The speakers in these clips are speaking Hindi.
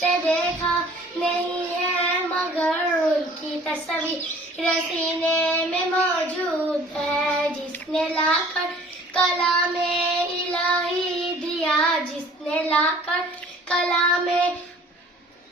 से देखा नहीं है, मगर उनकी तस्वीर सीने में मौजूद है। जिसने लाकर कलामे इलाही दिया, जिसने लाकर कलामे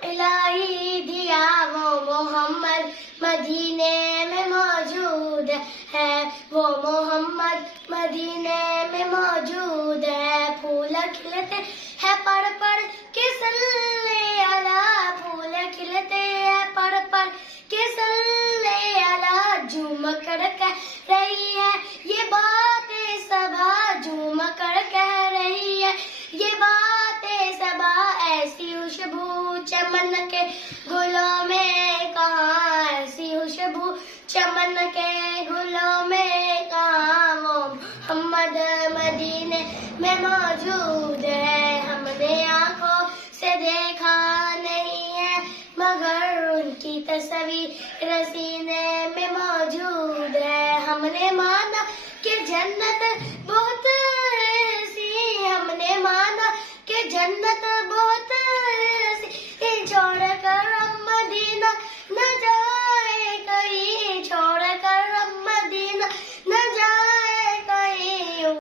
इलाही दिया, वो मोहम्मद मदीने में मौजूद है। वो मोहम्मद मदीने में मौजूद है। फूल खिलते हैं पर पर के सल्ले अला, फूल खिलते हैं पर पर के सल्ले अला। झूम कर कह रही है ये बातें सबा, झूम कर कह रही है ये बातें सबा। ऐसी खुशबू चमन के गुलों में कहाँ, ऐसी खुशबू चमन के गुलों में कहाँ, वो मोहम्मद मदीने में मौजूद है। हमने आंखों से देखा नहीं है, मगर उनकी तस्वीर सीने में मौजूद है। हमने माना कि जन्नत बहुत सी, हमने माना कि जन्नत बहुत